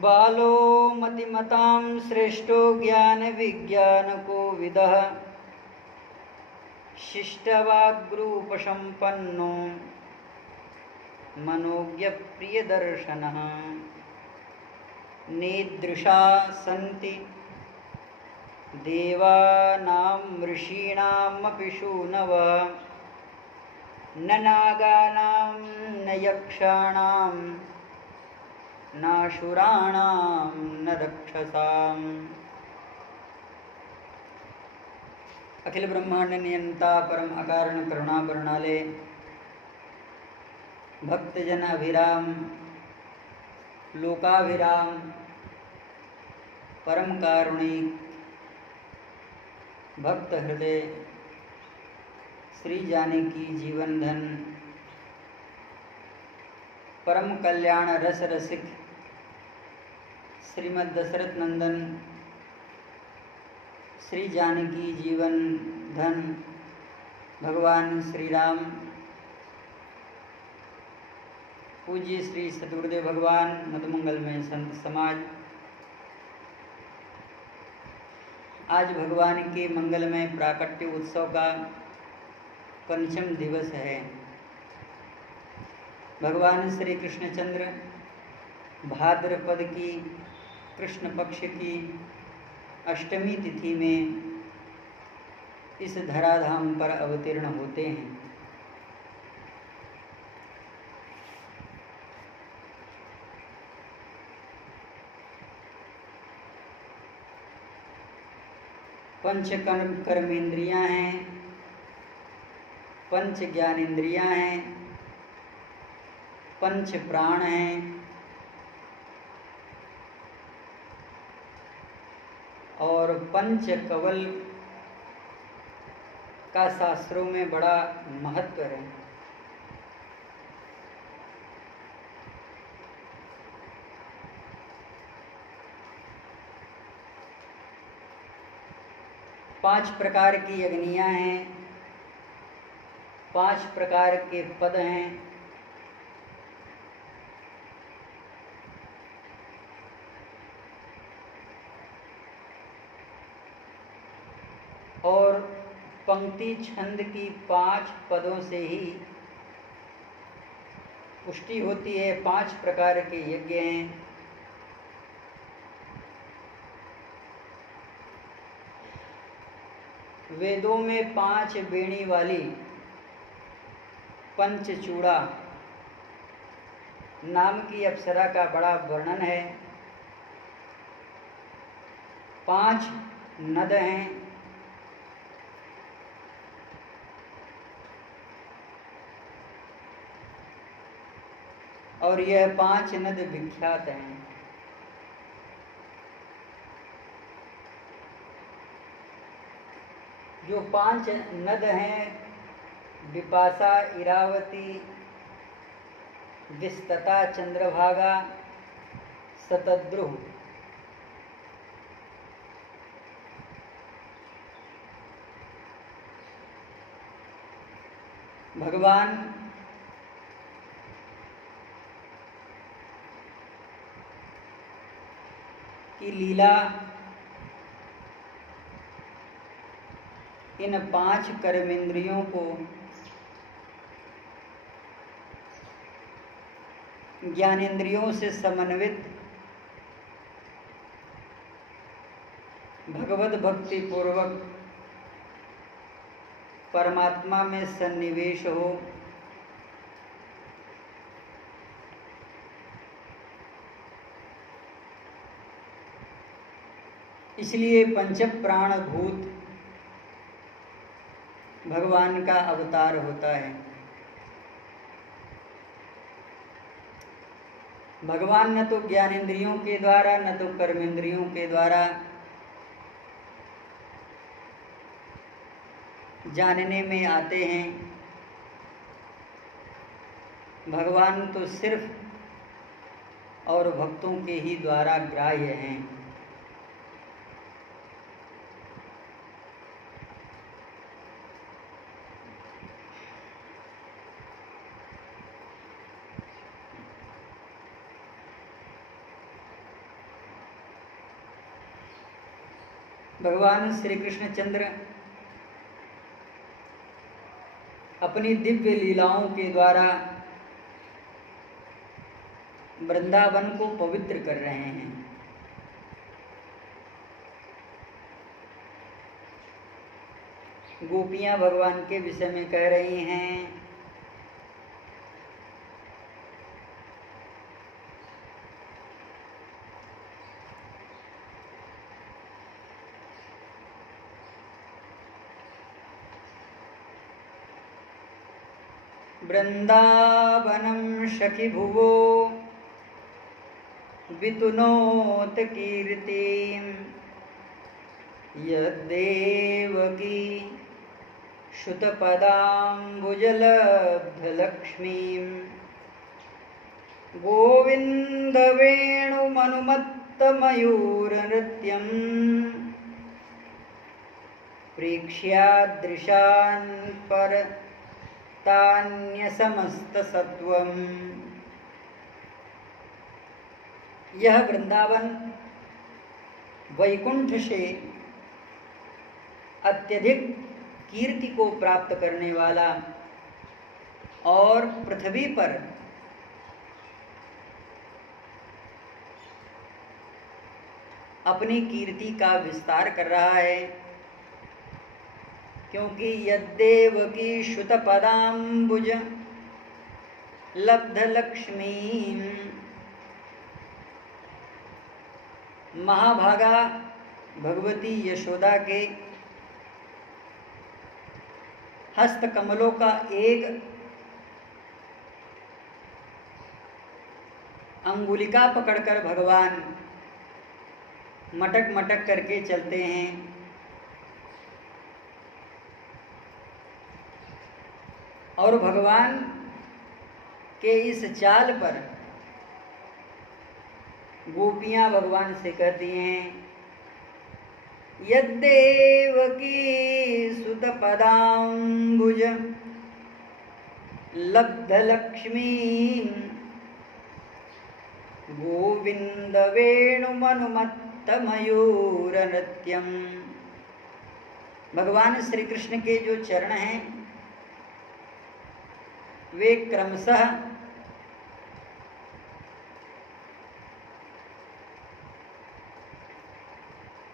बालो मतिमतां श्रेष्ठो ज्ञानविज्ञानकोविदः शिष्टवाग्रूपसम्पन्नो मनोज्ञप्रियदर्शनः नीदृशा सन्ति देवानां ऋषीणामपि शूनवः न नागानां न यक्षाणां नाशुराणां न रक्षसाम्। अखिल ब्रह्मांड नियंता परम अकारण करुणा वर्णालय भक्तजन अभिराम लोकाभिराम परम कारुणिक भक्त हृदय श्री जानकी जीवन धन परम कल्याण रस रसिक श्रीमद् दशरथ नंदन श्री जानकी जीवन धन भगवान श्री राम पूज्य श्री सतगुरुदेव भगवान मधुमंगलमय संत समाज, आज भगवान के मंगलमय प्राकट्य उत्सव का पंचम दिवस है। भगवान श्री कृष्णचंद्र भाद्रपद की कृष्ण पक्ष की अष्टमी तिथि में इस धराधाम पर अवतीर्ण होते हैं। पंच कर्मेंद्रियां हैं, पंच ज्ञानेंद्रियां हैं, पंच प्राण हैं और पंच कवल का शास्त्रों में बड़ा महत्व है। पांच प्रकार की अग्नियां हैं, पांच प्रकार के पद हैं, और पंक्ति छंद की पांच पदों से ही पुष्टि होती है। पांच प्रकार के यज्ञ हैं। वेदों में पांच बेणी वाली पंचचूड़ा नाम की अप्सरा का बड़ा वर्णन है। पांच नद हैं, और यह पांच नद विख्यात हैं। जो पांच नद हैं, विपाशा, इरावती, विस्तता, चंद्रभागा, शतद्रुह। भगवान की लीला इन पांच कर्मेंद्रियों को ज्ञानेंद्रियों से समन्वित भगवत भक्ति पूर्वक परमात्मा में सन्निवेश हो, इसलिए पंच प्राण भूत भगवान का अवतार होता है। भगवान न तो ज्ञानेंद्रियों के द्वारा न तो कर्मेंद्रियों के द्वारा जानने में आते हैं। भगवान तो सिर्फ और भक्तों के ही द्वारा ग्राह्य हैं। भगवान श्री कृष्णचंद्र अपनी दिव्य लीलाओं के द्वारा वृंदावन को पवित्र कर रहे हैं। गोपियां भगवान के विषय में कह रही हैं, वृंदावनं सखि भुवो वितुनोत कीर्तिं यद्देवकी श्रुतपदाम्बुजलब्धलक्ष्मीं गोविन्दवेणुमनुमत्तमयूरनृत्यं प्रेक्ष्यादृशान् परतान्यसमस्तसत्त्वम्। यह वृंदावन वैकुंठ से अत्यधिक कीर्ति को प्राप्त करने वाला और पृथ्वी पर अपनी कीर्ति का विस्तार कर रहा है, क्योंकि यद्देवकी श्रुतपदाम्बुज लब्धलक्ष्मीं, महाभागा भगवती यशोदा के हस्त कमलों का एक अंगुलिका पकड़कर भगवान मटक मटक करके चलते हैं। और भगवान के इस चाल पर गोपियां भगवान से कहती हैं, यद्देवकी सुतपदाम्बुज लब्धलक्ष्मीं गोविन्दवेणुमनुमत्तमयूरनृत्यं। भगवान श्री कृष्ण के जो चरण हैं वे क्रमशः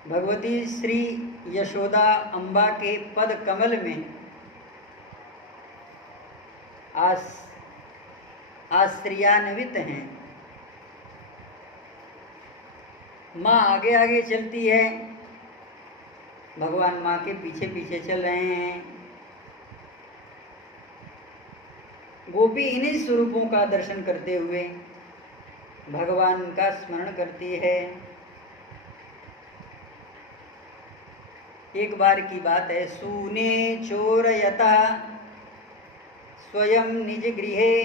भगवती श्री यशोदा अम्बा के पद कमल में आश्रयान्वित हैं। माँ आगे आगे चलती है, भगवान माँ के पीछे पीछे चल रहे हैं। गोपी इन्हीं स्वरूपों का दर्शन करते हुए भगवान का स्मरण करती है। एक बार की बात है, सूने चोरयता स्वयं निज गृहे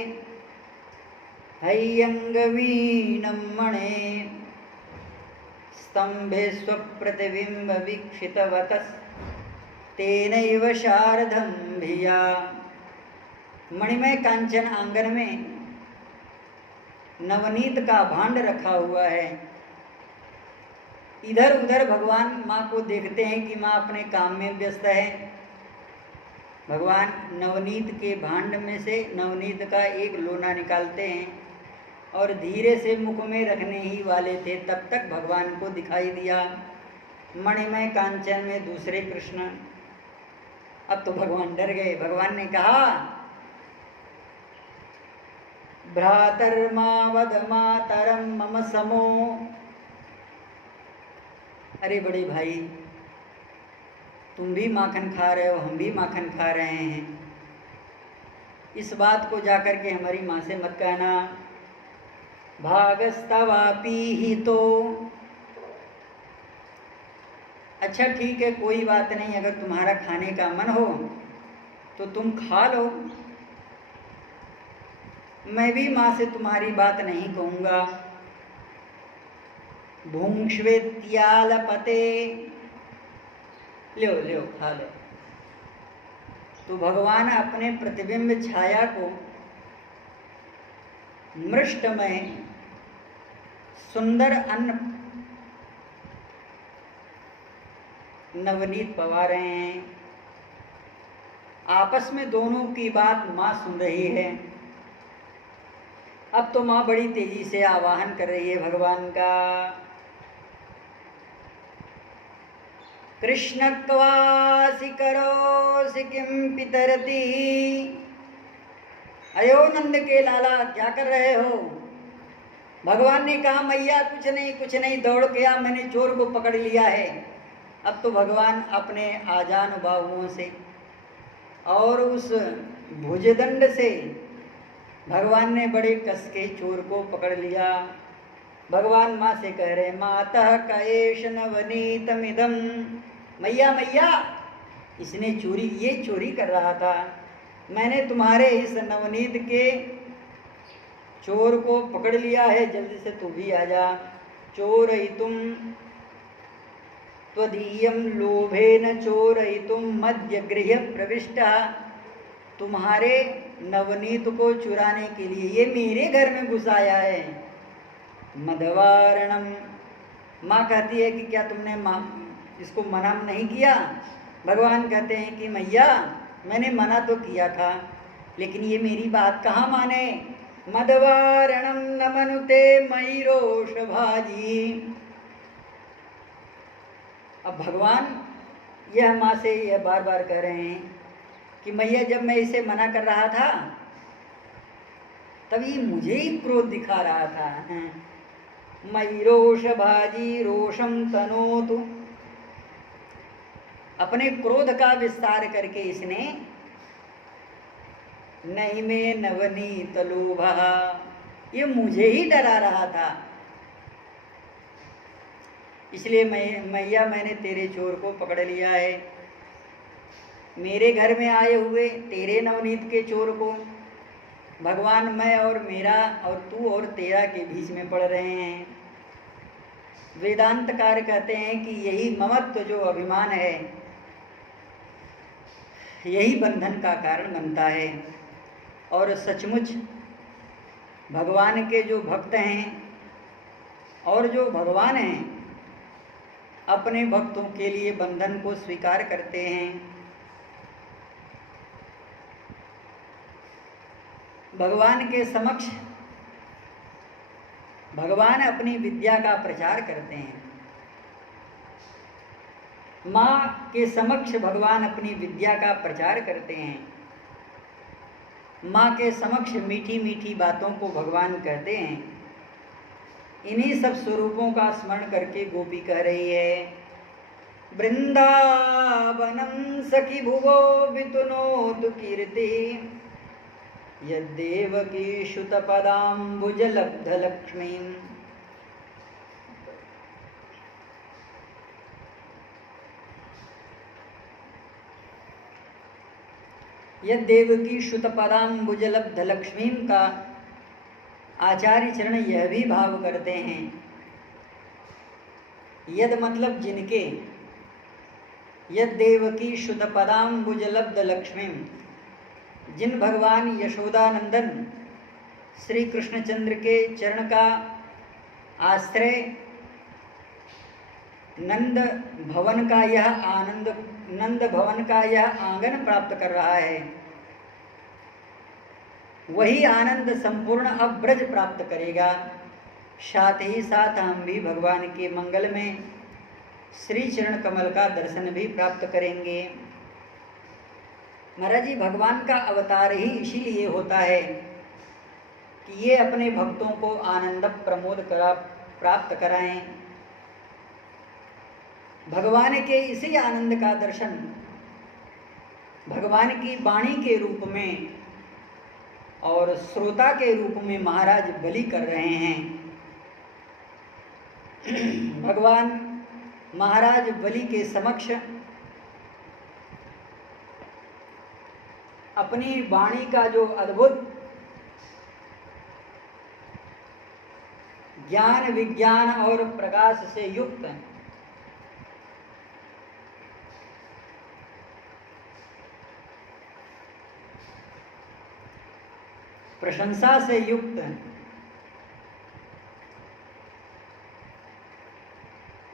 हैयंगवीणं मणे स्तंभे स्वप्रतिबिंब वीक्षितवतस् तेनैव शारदं भिया। मणिमय कांचन आंगन में नवनीत का भांड रखा हुआ है। इधर उधर भगवान माँ को देखते हैं कि माँ अपने काम में व्यस्त है। भगवान नवनीत के भांड में से नवनीत का एक लोना निकालते हैं और धीरे से मुख में रखने ही वाले थे, तब तक भगवान को दिखाई दिया मणिमय कांचन में दूसरे कृष्ण। अब तो भगवान डर गए। भगवान ने कहा, भ्रातर्मा वद मातरम मम समो। अरे बड़े भाई, तुम भी माखन खा रहे हो, हम भी माखन खा रहे हैं। इस बात को जाकर के हमारी माँ से मत कहना। भागस्तवापी ही तो। अच्छा ठीक है, कोई बात नहीं, अगर तुम्हारा खाने का मन हो तो तुम खा लो, मैं भी माँ से तुम्हारी बात नहीं कहूँगा। भुंक्ष्वेत्यालपते, लो लो खा लो। तो भगवान अपने प्रतिबिंब छाया को मृष्टमय सुंदर अन्न नवनीत पवा रहे हैं। आपस में दोनों की बात माँ सुन रही है। अब तो माँ बड़ी तेजी से आवाहन कर रही है भगवान का। कृष्ण क्वासि करोसि किम पितरती। अयो नंद के लाला, क्या कर रहे हो? भगवान ने कहा मैया कुछ नहीं, दौड़ के आ, मैंने चोर को पकड़ लिया है। अब तो भगवान अपने आजान बाहुओं से और उस भुजदंड से भगवान ने बड़े कस के चोर को पकड़ लिया। भगवान माँ से कह रहे मातः कएश नवनीतमिदं। मैया मैया, इसने ये चोरी कर रहा था। मैंने तुम्हारे इस नवनीत के चोर को पकड़ लिया है, जल्दी से तू भी आ जा। चोरयितुं त्वदीयं लोभेन चोरयितुं मध्य गृह प्रविष्टः। तुम्हारे नवनीत को चुराने के लिए ये मेरे घर में घुस आया है। मदवारणम। माँ कहती है कि क्या तुमने इसको मना नहीं किया? भगवान कहते हैं कि मैया मैंने मना तो किया था, लेकिन ये मेरी बात कहाँ माने। मदवारणम न मनुते मयि रोष भाजी। अब भगवान यह माँ से यह बार बार कह रहे हैं कि मैया जब मैं इसे मना कर रहा था तब ये मुझे ही क्रोध दिखा रहा था। मयि रोष भाजी रोषम तनोतु। अपने क्रोध का विस्तार करके इसने नहीं में नवनीत लोभा, ये मुझे ही डरा रहा था। इसलिए मैया मैंने तेरे चोर को पकड़ लिया है। मेरे घर में आए हुए तेरे नवनीत के चोर को भगवान मैं और मेरा और तू और तेरा के बीच में पड़ रहे हैं। वेदांतकार कहते हैं कि यही ममत्व जो अभिमान है, यही बंधन का कारण बनता है। और सचमुच भगवान के जो भक्त हैं और जो भगवान हैं अपने भक्तों के लिए बंधन को स्वीकार करते हैं। भगवान के समक्ष भगवान अपनी विद्या का प्रचार करते हैं। माँ के समक्ष भगवान अपनी विद्या का प्रचार करते हैं। माँ के समक्ष मीठी मीठी बातों को भगवान कहते हैं। इन्हीं सब स्वरूपों का स्मरण करके गोपी कह रही है वृंदावनम सखी भुवो वितुनोतु कीर्ति यद्देवकी श्रुतपदाम्बुज लब्ध लक्ष्मीं। यद्देवकी श्रुतपदाम्बुज लब्ध लक्ष्मीं का आचार्य चरण यह भी भाव करते हैं। यद मतलब जिनके, यद्देवकी श्रुतपदाम्बुज लब्ध लक्ष्मीं, जिन भगवान यशोदानंदन श्री कृष्णचंद्र के चरण का आश्रय नंद भवन का यह आंगन प्राप्त कर रहा है, वही आनंद संपूर्ण अब ब्रज प्राप्त करेगा। साथ ही साथ हम भी भगवान के मंगल में श्री चरण कमल का दर्शन भी प्राप्त करेंगे। महाराज जी, भगवान का अवतार ही इसीलिए होता है कि ये अपने भक्तों को आनंद प्रमोद प्राप्त कराएं। भगवान के इसी आनंद का दर्शन भगवान की वाणी के रूप में और श्रोता के रूप में महाराज बलि कर रहे हैं। भगवान महाराज बलि के समक्ष अपनी वाणी का जो अद्भुत ज्ञान विज्ञान और प्रकाश से युक्त प्रशंसा से युक्त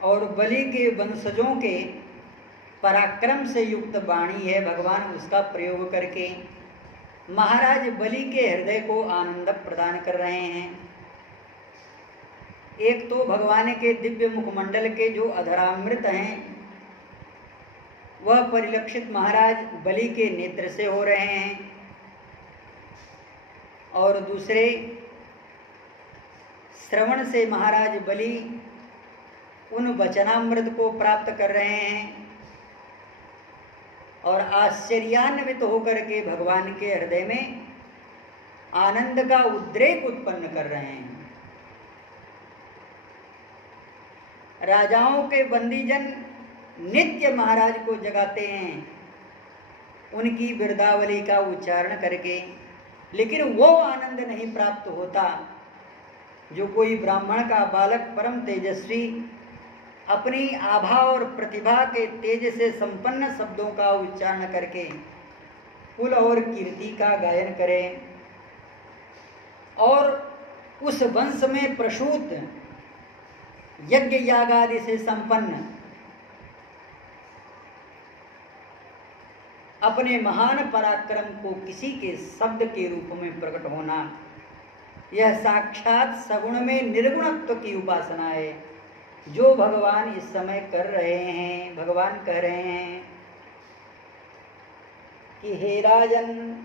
और बलि के वंशजों के पराक्रम से युक्त वाणी है भगवान, उसका प्रयोग करके महाराज बलि के हृदय को आनंद प्रदान कर रहे हैं। एक तो भगवान के दिव्य मुखमंडल के जो अधरामृत हैं वह परिलक्षित महाराज बलि के नेत्र से हो रहे हैं, और दूसरे श्रवण से महाराज बलि उन वचनामृत को प्राप्त कर रहे हैं, और आश्चर्यान्वित होकर के भगवान के हृदय में आनंद का उद्रेक उत्पन्न कर रहे हैं। राजाओं के बंदीजन नित्य महाराज को जगाते हैं उनकी बिरदावली का उच्चारण करके, लेकिन वो आनंद नहीं प्राप्त होता जो कोई ब्राह्मण का बालक परम तेजस्वी अपनी आभा और प्रतिभा के तेज से संपन्न शब्दों का उच्चारण करके कुल और कीर्ति का गायन करे, और उस वंश में प्रसूत यज्ञ याग आदि से संपन्न अपने महान पराक्रम को किसी के शब्द के रूप में प्रकट होना, यह साक्षात सगुण में निर्गुणत्व की उपासना है जो भगवान इस समय कर रहे हैं। भगवान कह रहे हैं कि हे राजन,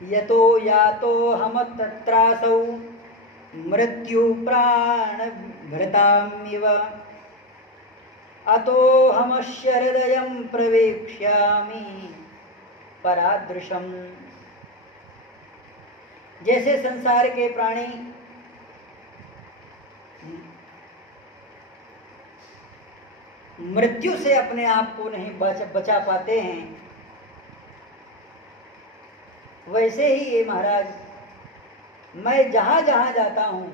यतो यातो हम तत्रासौ मृत्यु प्राण भृतामिव अतो हमस्य हृदयं प्रवेक्ष्यामि परादृशम्। जैसे संसार के प्राणी मृत्यु से अपने आप को नहीं बचा पाते हैं, वैसे ही ये महाराज मैं जहां जहां जाता हूं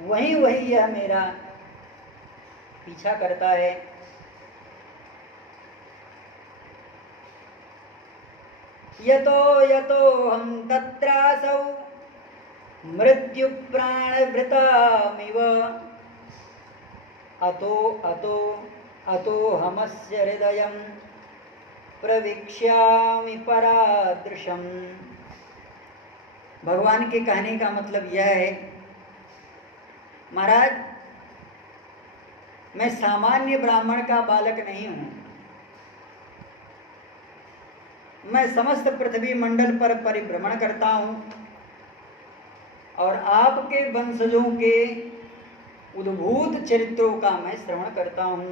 वहीं वहीं यह मेरा पीछा करता है। यतो यतो हम तत्रासौ मृत्यु प्राणभृतामिव अतो अतो अतो हमस्य हृदयं प्रवीक्ष्यामि परादृशम्। भगवान के कहने का मतलब यह है, महाराज मैं सामान्य ब्राह्मण का बालक नहीं हूं, मैं समस्त पृथ्वी मंडल पर परिभ्रमण करता हूं और आपके वंशजों के उद्भूत चरित्रों का मैं श्रवण करता हूं।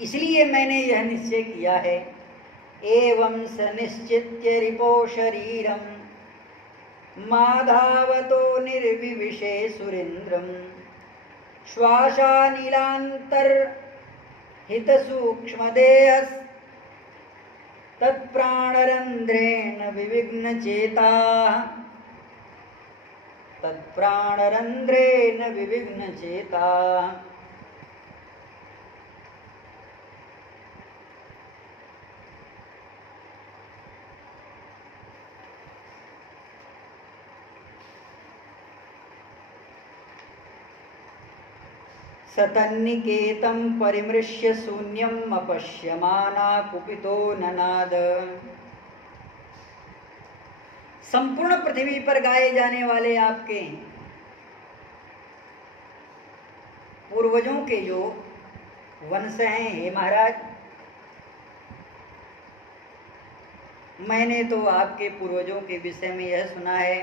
इसलिए मैंने यह निश्चय किया है, एवं स निश्चित्य रिपो शरीरम माधावतो निर्विविशे सुरेंद्रम श्वासानिलांतर हित सूक्ष्म देहस तत्प्राणरंध्रेण विविघ्न चेता तत्प्राणरंध्रेण विविघ्न चेता। सतन्निकेतं परिमृश्य शून्यम् अपश्यमाना कुपितो ननाद। संपूर्ण पृथ्वी पर गाए जाने वाले आपके पूर्वजों के जो वंश हैं, हे महाराज, मैंने तो आपके पूर्वजों के विषय में यह सुना है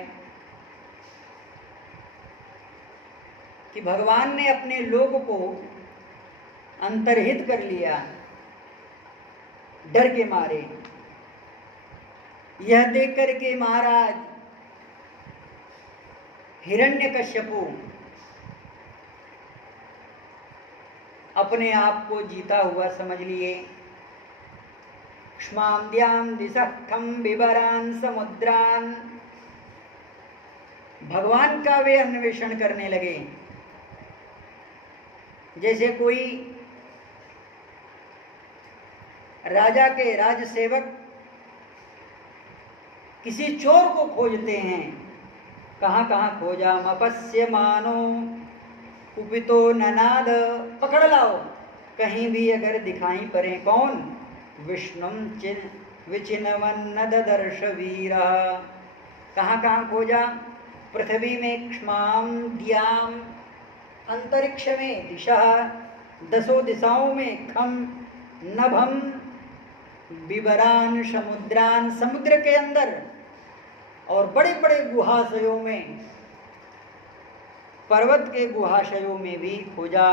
कि भगवान ने अपने लोक को अंतर्हित कर लिया डर के मारे। यह देख करके महाराज हिरण्यकश्यपु अपने आप को जीता हुआ समझ लिए। क्ष्माद्यां दिशखम विवरान समुद्रान, भगवान का वे अन्वेषण करने लगे। जैसे कोई राजा के राजसेवक किसी चोर को खोजते हैं, कहाँ कहाँ खोजा, मपस्य मानो कुपितो ननाद, पकड़ लाओ कहीं भी अगर दिखाई पड़े कौन, विष्णुम विचिनवन ददर्श वीरा। कहाँ कहाँ खोजा, पृथ्वी में क्ष्माम दियाम, अंतरिक्ष में दिशा, 10 दिशाओं में खम, नभम, बिबरान, समुद्रान, समुद्र के अंदर, और बड़े बड़े गुहाशयों में, पर्वत के गुहाशयों में भी खोजा।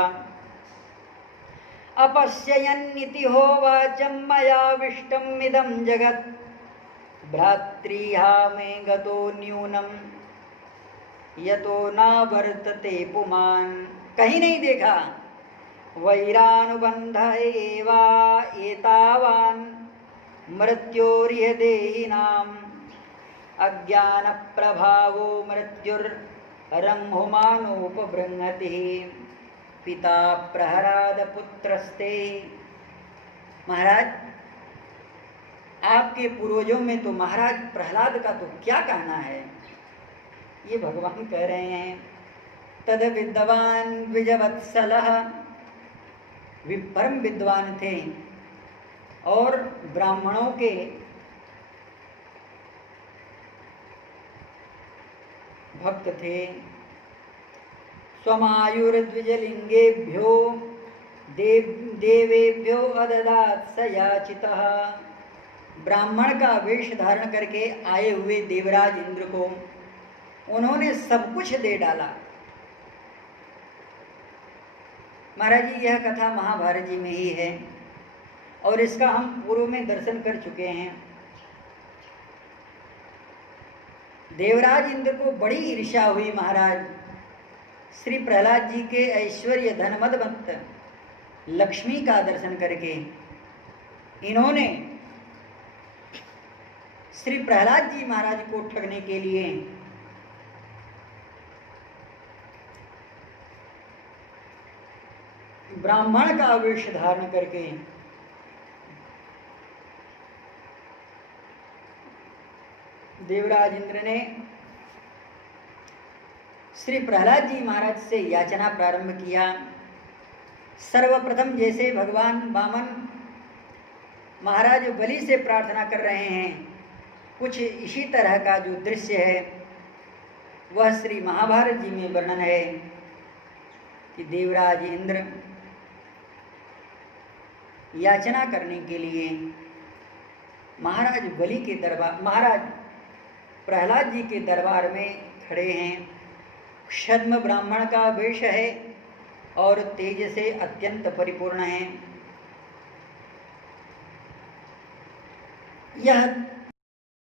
अपश्यन्निति होवाचं मया विष्टमिदं जगत्, भ्रातृहा मे गतो न्यूनम यतो न वर्तते पुमान्। कहीं नहीं देखा, वैरानुबंध एवा एतावान् मृत्योरिह देहिनाम्, अज्ञान प्रभावो मृत्युर्रंहुमानोपबृंहति, पिता प्रहलाद पुत्रस्ते। महाराज, आपके पूर्वजों में तो महाराज प्रहलाद का तो क्या कहना है, ये भगवान कह रहे हैं। तद विद्वान द्विजवत्सलः, परम विद्वान थे और ब्राह्मणों के भक्त थे। स्वमायुर्द्विजलिंगेभ्यो देवेभ्यो अददात् स याचितः। ब्राह्मण का वेश धारण करके आए हुए देवराज इंद्र को उन्होंने सब कुछ दे डाला। महाराज जी, यह कथा महाभारत जी में ही है और इसका हम पूर्व में दर्शन कर चुके हैं। देवराज इंद्र को बड़ी ईर्ष्या हुई महाराज, श्री प्रहलाद जी के ऐश्वर्य धनमद लक्ष्मी का दर्शन करके। इन्होंने श्री प्रहलाद जी महाराज को ठगने के लिए ब्राह्मण का वेश धारण करके देवराज इंद्र ने श्री प्रहलाद जी महाराज से याचना प्रारंभ किया। सर्वप्रथम जैसे भगवान वामन महाराज बलि से प्रार्थना कर रहे हैं, कुछ इसी तरह का जो दृश्य है वह श्री महाभारत जी में वर्णन है कि देवराज इंद्र याचना करने के लिए महाराज बलि के दरबार, महाराज प्रहलाद जी के दरबार में खड़े हैं। छद्म ब्राह्मण का वेश है और तेज से अत्यंत परिपूर्ण है। यह